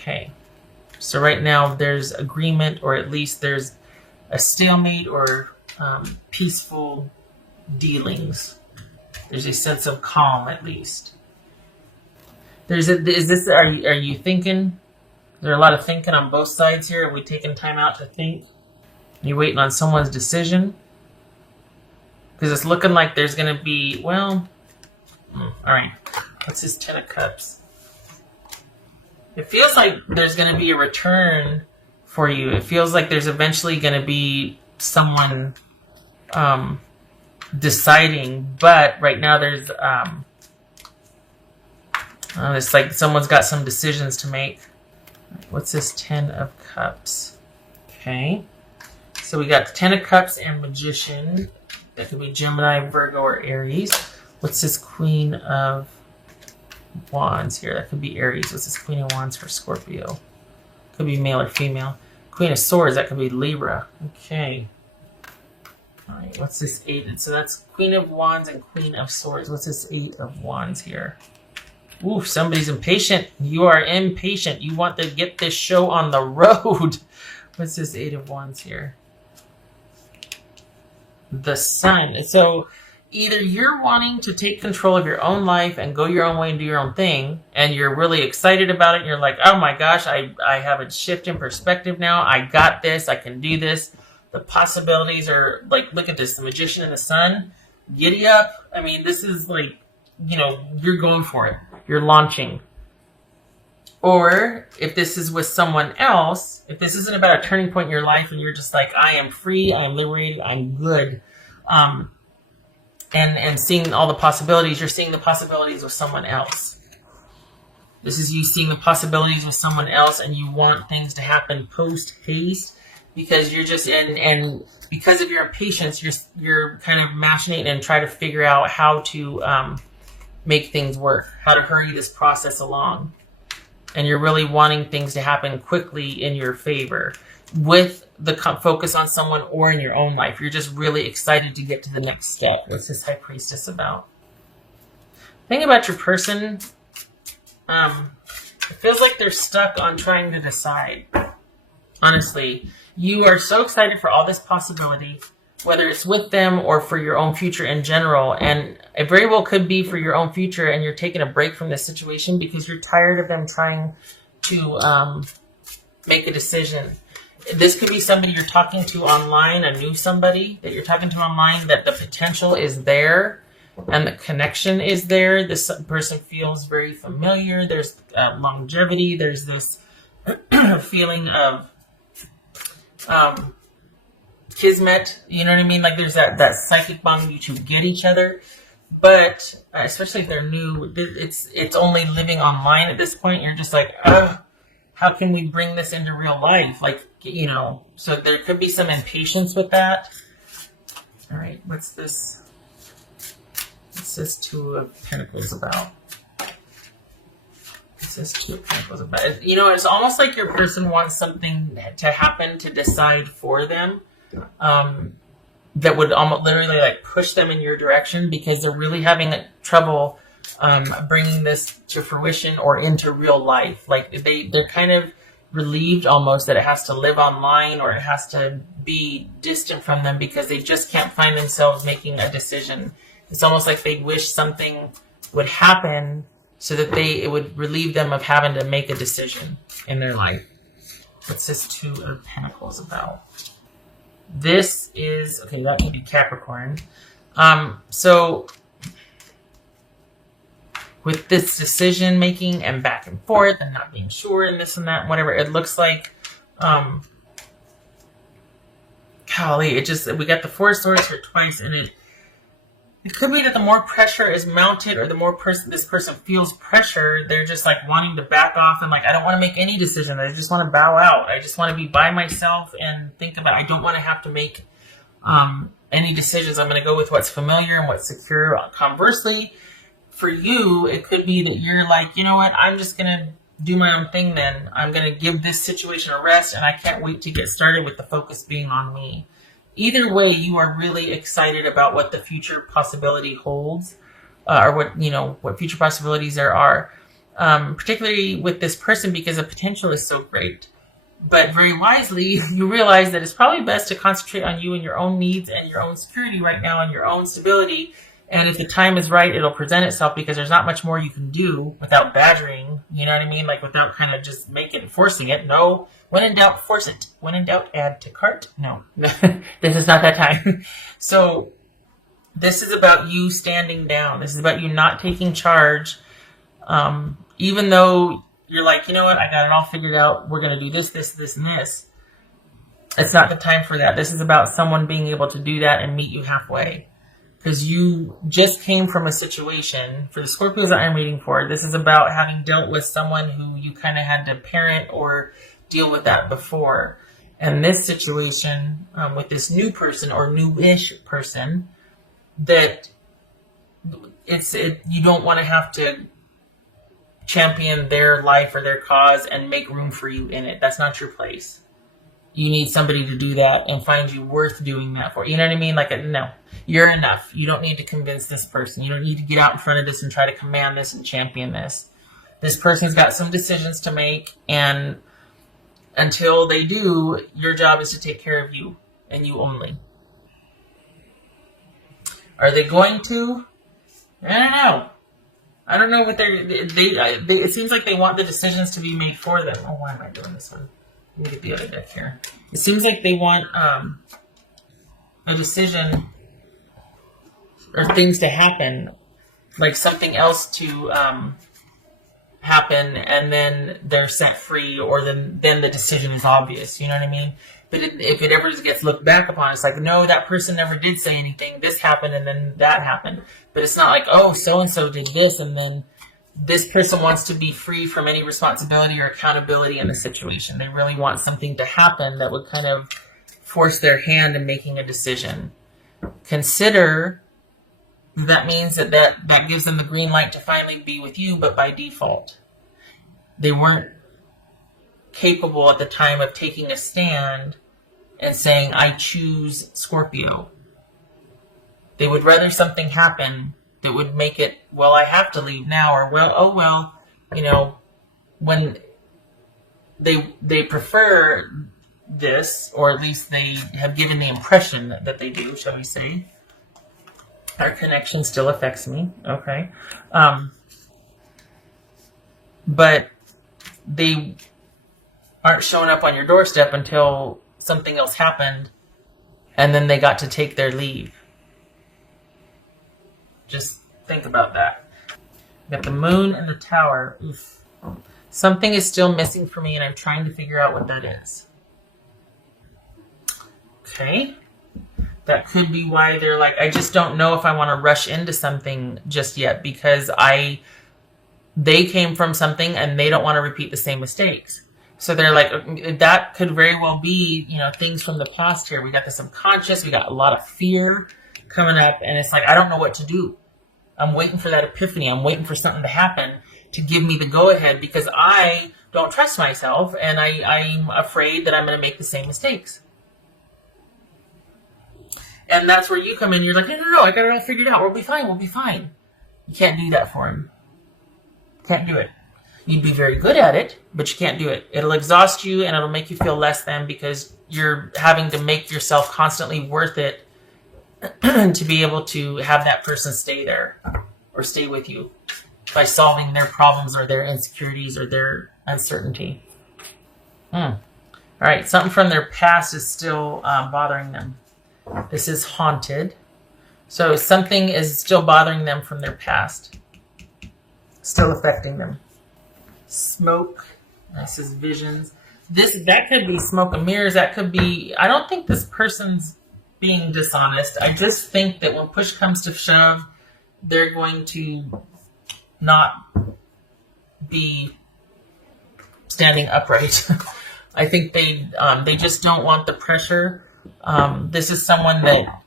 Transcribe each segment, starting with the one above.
Okay. So right now there's agreement, or at least there's a stalemate or peaceful dealings. There's a sense of calm, at least. Are you thinking? Is there a lot of thinking on both sides here? Are we taking time out to think? Are you waiting on someone's decision? Because it's looking like there's going to be, well, all right. What's this 10 of Cups? It feels like there's going to be a return for you. It feels like there's eventually going to be someone deciding, but right now there's it's like someone's got some decisions to make. What's this 10 of Cups? Okay. So we got the 10 of Cups and Magician. That could be Gemini, Virgo, or Aries. What's this Queen of Wands here? That could be Aries. What's this Queen of Wands for Scorpio? Could be male or female. Queen of Swords. That could be Libra. Okay. All right. What's this 8? So that's Queen of Wands and Queen of Swords. What's this 8 of Wands here? Ooh, somebody's impatient. You are impatient. You want to get this show on the road. What's this 8 of Wands here? The Sun. So either you're wanting to take control of your own life and go your own way and do your own thing, and you're really excited about it, and you're like, oh my gosh, I have a shift in perspective now. I got this. I can do this. The possibilities are, like, look at this. The Magician and the Sun. Giddy up. I mean, this is like, you know, you're going for it. You're launching. Or if this is with someone else, if this isn't about a turning point in your life and you're just like, I am free, I am liberated, I'm good, and seeing all the possibilities, you're seeing the possibilities with someone else. This is you seeing the possibilities with someone else, and you want things to happen post-haste because you're just and because of your impatience, you're kind of machinating and try to figure out how to make things work, how to hurry this process along. And you're really wanting things to happen quickly in your favor with the focus on someone or in your own life. You're just really excited to get to the next step. What's this High Priestess about? Think about your person. It feels like they're stuck on trying to decide. Honestly, you are so excited for all this possibility, whether it's with them or for your own future in general. And it very well could be for your own future, and you're taking a break from this situation because you're tired of them trying to make a decision. This could be somebody you're talking to online, a new somebody that you're talking to online, that the potential is there and the connection is there. This person feels very familiar. There's longevity. There's this feeling of kismet, you know what I mean? Like there's that psychic bond, you two get each other, but especially if they're new, it's only living online at this point. You're just like, how can we bring this into real life? Like, you know, so there could be some impatience with that. All right, what's this 2 of Pentacles about? What's this 2 of Pentacles about? You know, it's almost like your person wants something to happen to decide for them. That would almost literally like push them in your direction because they're really having trouble bringing this to fruition or into real life. Like they're kind of relieved almost that it has to live online or it has to be distant from them because they just can't find themselves making a decision. It's almost like they wish something would happen so that it would relieve them of having to make a decision in their life. What's this 2 of Pentacles about? This is, okay, that could be Capricorn. So with this decision making and back and forth and not being sure and this and that, and whatever, it looks like, golly, we got the 4 of Swords here twice, and it could be that the more pressure is mounted or the more this person feels pressure, they're just like wanting to back off and like, I don't want to make any decision. I just want to bow out. I just want to be by myself and think about it. I don't want to have to make any decisions. I'm going to go with what's familiar and what's secure. Conversely, for you, it could be that you're like, you know what, I'm just going to do my own thing then. I'm going to give this situation a rest and I can't wait to get started with the focus being on me. Either way, you are really excited about what the future possibility holds, or what future possibilities there are. particularly with this person because the potential is so great. But very wisely, you realize that it's probably best to concentrate on you and your own needs and your own security right now and your own stability. And if the time is right, it'll present itself because there's not much more you can do without badgering. You know what I mean? Like without kind of just forcing it. No. When in doubt, force it. When in doubt, add to cart. No. This is not that time. So this is about you standing down. This is about you not taking charge. Even though you're like, you know what, I got it all figured out. We're going to do this, this, this, and this. It's not the time for that. This is about someone being able to do that and meet you halfway. Because you just came from a situation, for the Scorpios that I'm reading for, this is about having dealt with someone who you kind of had to parent or deal with that before. And this situation with this new person or new-ish person, that you don't want to have to champion their life or their cause and make room for you in it. That's not your place. You need somebody to do that and find you worth doing that for. You know what I mean? Like, no, you're enough. You don't need to convince this person. You don't need to get out in front of this and try to command this and champion this. This person's got some decisions to make, and until they do, your job is to take care of you and you only. Are they going to? I don't know. I don't know what it seems like they want the decisions to be made for them. Oh, why am I doing this one? Let me get the other deck here. It seems like they want a decision or things to happen, like something else to happen, and then they're set free, or then the decision is obvious. You know what I mean? But if it ever gets looked back upon, it's like, no, that person never did say anything. This happened, and then that happened. But it's not like, oh, so-and-so did this, and then this person wants to be free from any responsibility or accountability in the situation. They really want something to happen that would kind of force their hand in making a decision. Consider that means that gives them the green light to finally be with you, but by default. They weren't capable at the time of taking a stand and saying, I choose Scorpio. They would rather something happen that would make it, well, I have to leave now, or when they prefer this, or at least they have given the impression that they do, shall we say. Our connection still affects me, okay. But they aren't showing up on your doorstep until something else happened, and then they got to take their leave. Just think about that. Got the moon and the tower. Oof. Something is still missing for me, and I'm trying to figure out what that is. Okay. That could be why they're like, I just don't know if I want to rush into something just yet, because they came from something and they don't want to repeat the same mistakes. So they're like, that could very well be, things from the past here. We got the subconscious, we got a lot of fear coming up, and it's like, I don't know what to do. I'm waiting for that epiphany. I'm waiting for something to happen to give me the go-ahead, because I don't trust myself, and I'm afraid that I'm going to make the same mistakes. And that's where you come in. You're like, no, I got it all figured out. We'll be fine. You can't do that for him. Can't do it. You'd be very good at it, but you can't do it. It'll exhaust you, and it'll make you feel less than, because you're having to make yourself constantly worth it to be able to have that person stay there or stay with you by solving their problems or their insecurities or their uncertainty. All right, something from their past is still bothering them. This is haunted. So something is still bothering them from their past. Still affecting them. Smoke. This is visions. That could be smoke and mirrors. That could be, I don't think this person's being dishonest. I just think that when push comes to shove, they're going to not be standing upright. I think they just don't want the pressure. This is someone that,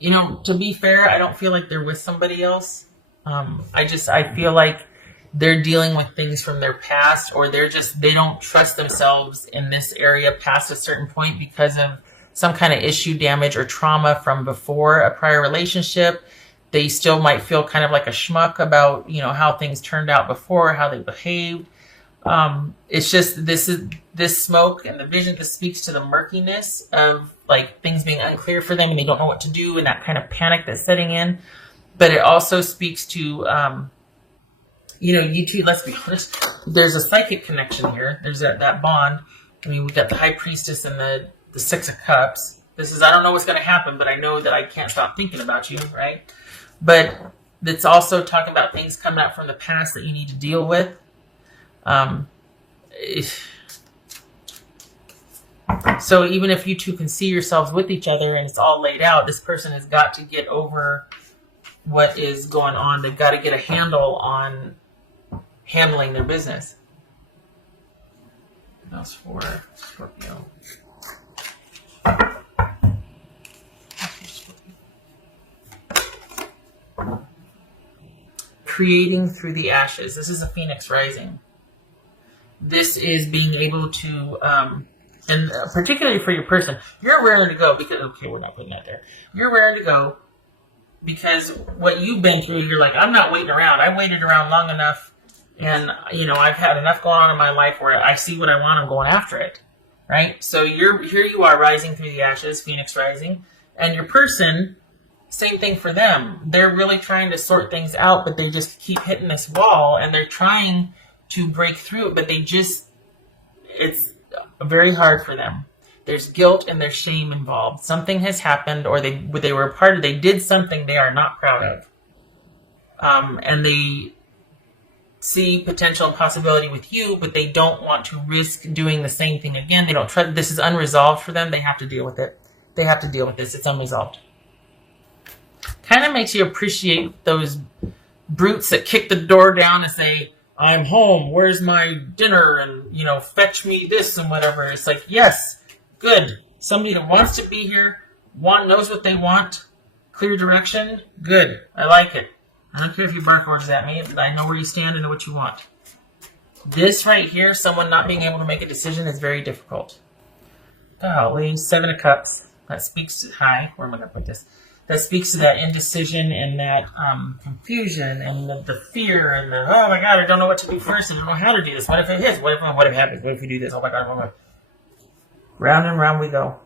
to be fair, I don't feel like they're with somebody else. I feel like they're dealing with things from their past, or they don't trust themselves in this area past a certain point because of some kind of issue, damage, or trauma from before a prior relationship. They still might feel kind of like a schmuck about, how things turned out before, how they behaved. It's just this smoke and the vision. This speaks to the murkiness of like things being unclear for them, and they don't know what to do, and that kind of panic that's setting in. But it also speaks to, you two. Let's be honest. There's a psychic connection here. There's that bond. I mean, we got the High Priestess and the Six of Cups. This is, I don't know what's going to happen, but I know that I can't stop thinking about you, right? But it's also talking about things coming up from the past that you need to deal with. So even if you two can see yourselves with each other and it's all laid out, this person has got to get over what is going on. They've got to get a handle on handling their business. That's for Scorpio. Creating through the ashes. This is a Phoenix rising. This is being able to, and particularly for your person, you're raring to go because, okay, we're not putting that there. You're raring to go because what you've been through, you're like, I'm not waiting around. I waited around long enough, and, I've had enough going on in my life where I see what I want, I'm going after it, right? So here you are rising through the ashes, Phoenix rising, and your person, same thing for them. They're really trying to sort things out, but they just keep hitting this wall, and they're trying to break through it, but it's very hard for them. There's guilt and there's shame involved. Something has happened, or they were a part of, they did something they are not proud of. And they see potential and possibility with you, but they don't want to risk doing the same thing again. They don't trust, this is unresolved for them. They have to deal with it. They have to deal with this. It's unresolved. Kind of makes you appreciate those brutes that kick the door down and say, I'm home, where's my dinner, and, fetch me this and whatever. It's like, yes, good. Somebody that wants to be here, knows what they want, clear direction, good. I like it. I don't care if you bark words at me, but I know where you stand and know what you want. This right here, someone not being able to make a decision is very difficult. Golly, 7 of Cups. That speaks to, where am I going to put this? That speaks to that indecision and that confusion and the fear and the, oh my God, I don't know what to do first. I don't know how to do this. What if it hits? What if it happens? What if we do this? Oh my God. Round and round we go.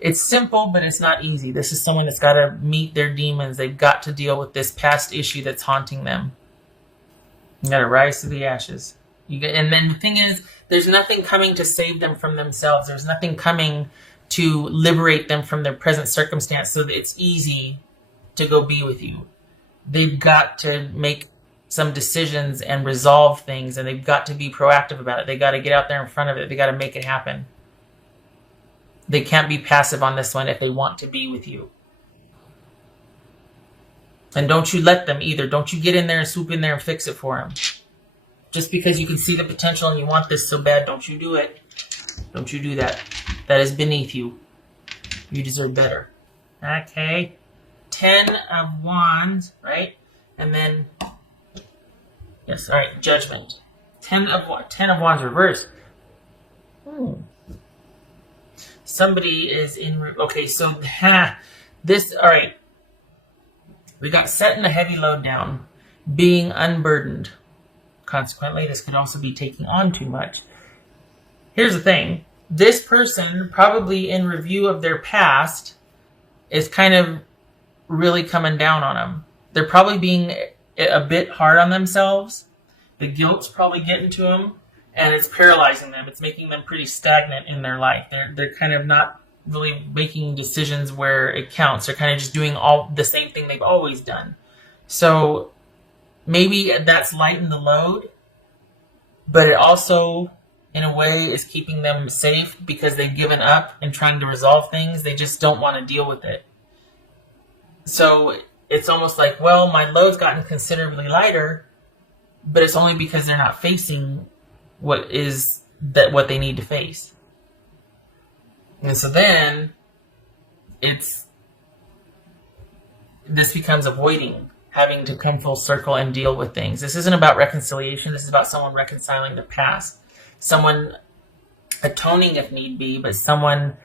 It's simple, but it's not easy. This is someone that's got to meet their demons. They've got to deal with this past issue that's haunting them. You got to rise to the ashes. And then the thing is, there's nothing coming to save them from themselves. There's nothing coming to liberate them from their present circumstance so that it's easy to go be with you. They've got to make some decisions and resolve things, and they've got to be proactive about it. They got to get out there in front of it. They got to make it happen. They can't be passive on this one if they want to be with you. And don't you let them either. Don't you get in there and swoop in there and fix it for them. Just because you can see the potential and you want this so bad, don't you do it. Don't you do that. That is beneath you. You deserve better. Okay. 10 of Wands, right? And then, yes, all right, Judgment. 10 of Wands reverse. Somebody is in, okay, so, this, all right. We got setting a heavy load down. Being unburdened. Consequently, this could also be taking on too much. Here's the thing. This person, probably in review of their past, is kind of really coming down on them. They're probably being a bit hard on themselves. The guilt's probably getting to them, and it's paralyzing them. It's making them pretty stagnant in their life. They're kind of not really making decisions where it counts. They're kind of just doing all the same thing they've always done. So maybe that's lightened the load, but it also, in a way, is keeping them safe because they've given up and trying to resolve things. They just don't want to deal with it. So it's almost like, well, my load's gotten considerably lighter, but it's only because they're not facing what they need to face. And so then this becomes avoiding having to come full circle and deal with things. This isn't about reconciliation. This is about someone reconciling the past. Someone atoning if need be, but someone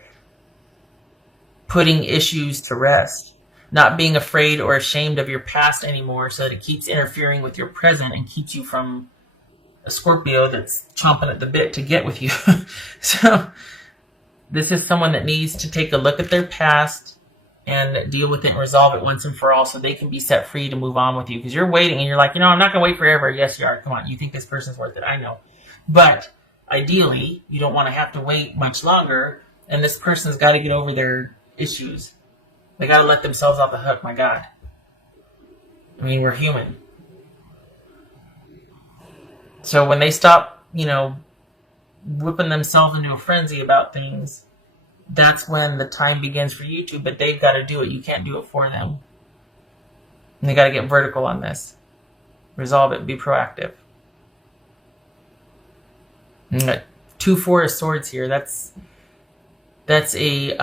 putting issues to rest. not being afraid or ashamed of your past anymore, so that it keeps interfering with your present and keeps you from a Scorpio that's chomping at the bit to get with you. So this is someone that needs to take a look at their past and deal with it and resolve it once and for all, so they can be set free to move on with you. Because you're waiting and you're like, I'm not going to wait forever. Yes, you are. Come on. You think this person's worth it. I know. But ideally, you don't want to have to wait much longer. And this person's got to get over their issues. They got to let themselves off the hook. My God. I mean, we're human. So when they stop, whipping themselves into a frenzy about things, that's when the time begins for you to, but they've got to do it. You can't do it for them. And they got to get vertical on this. Resolve it. Be proactive. 2 4 of Swords here. That's saying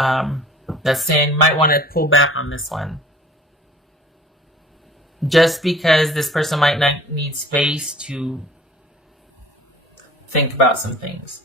you might want to pull back on this one. Just because this person might not need space to think about some things.